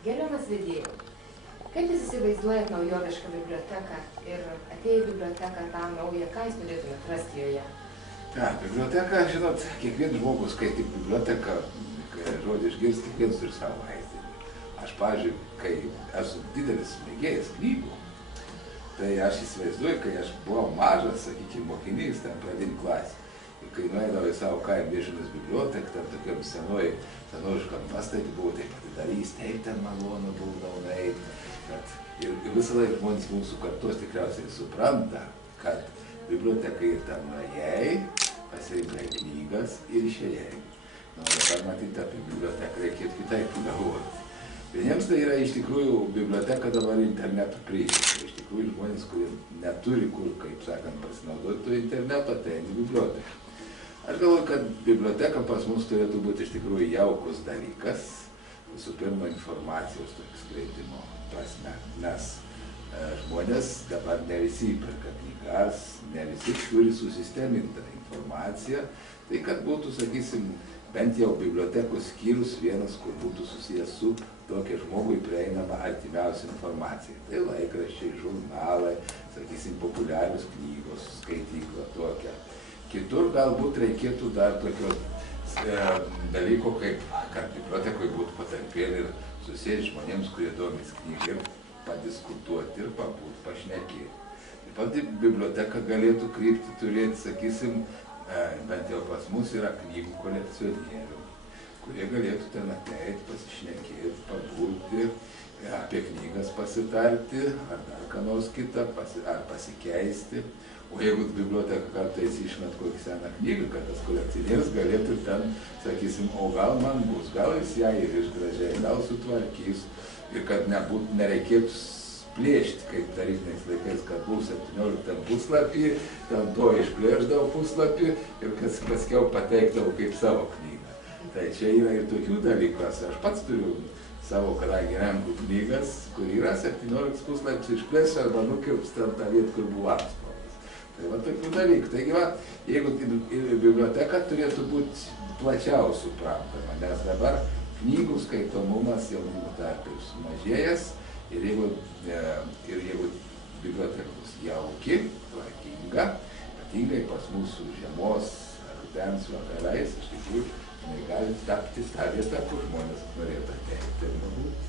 Gerbiamas vedėjau, kaip Jūs įsivaizduojat naujovišką biblioteką ir atėję į biblioteką tą naują, ką Jūs norėtumėt rasti joje? Biblioteka, žinot, kiekvienas žmogus, kai tik biblioteka, kai žodį išgirs, kiekvienas turi savo vaizdinį. Aš, pavyzdžiui, kai esu didelis mėgėjas knygų, tai aš įsivaizduoju, kai aš buvau mažas, sakykime, mokinys, ten pradinį klasę. Ir kai nueidavo į savo kaimą Vėžinės biblioteką, ten tokiam senoviškam pastatui buvo taip atidarys, taip ten malonu būdavo nueiti. Ir visą laiką žmonės mūsų kartos tikriausiai supranta, kad biblioteka ir ten nuėjai, pasirinkai knygas ir išėjai. Dabar matyti apie biblioteką reikėtų kitaip galvoti. Vieniems tai yra iš tikrųjų biblioteka dabar interneto prieiga. Iš tikrųjų žmonės, kurie neturi kur, kaip sakant, pasinaudoti interneto, tai eina į biblioteką. Aš galvoju, kad biblioteka pas mus turėtų būti iš tikrųjų jaukus dalykas, visų pirma informacijos skleidimo prasme, nes žmonės dabar ne visi perka knygas, ne visi turi susistemintą informaciją, tai kad būtų, sakysim, bent jau bibliotekos skyrius vienas, kur būtų susijęs su tokia žmogui prieinama artimiausia informacija. Tai laikraščiai, žurnalai, sakysim, populiarios knygos, skaitykla tokia. Kitur galbūt reikėtų dar tokio dalyko, kaip kad bibliotekoje būtų patalpėlė ir susėdžiant žmonėms, kurie domisi knygą, ir padiskutuoti, ir pabūt, pašnekėti. Taip pat biblioteka galėtų krypti turėti, sakysim, bent jau pas mus yra knygų kolekcionierių, kurie galėtų ten ateiti, pasišnekėti, pabūti, apie knygas pasitarti, ar dar ką nors kitą, ar pasikeisti. O jeigu biblioteka kartais išmet kokį seną knygą, kad tas kolekcionierius galėtų ten, sakysim, o gal man bus, gal jis ją ir išgražiai, gal sutvarkys, ir kad nereikėtų plėšti, kaip tarybiniais laikais, kad bus 17 puslapį, ten to išplėšdavo puslapį ir kas paskiau pateikdavo kaip savo knygą. Tai čia yra ir tokių dalykų. Aš pats turiu savo, kadangi renku knygas, kur yra 17 puslapis išplėš arba nukirps ten tą vietą, kur buvo atspaudas. Tai va tokių dalykų. Taigi va, jeigu biblioteka turėtų būti plačiau suprantama, nes dabar knygų skaitomumas jaunimo tarpe sumažėjęs ir jeigu biblioteka bus jauki, tvarkinga, ypatingai pas mūsų žiemos ar rudens vakarais, iš tikrųjų, jinai gali tapti tą vietą, kur žmonės norėtų ateiti ir būti.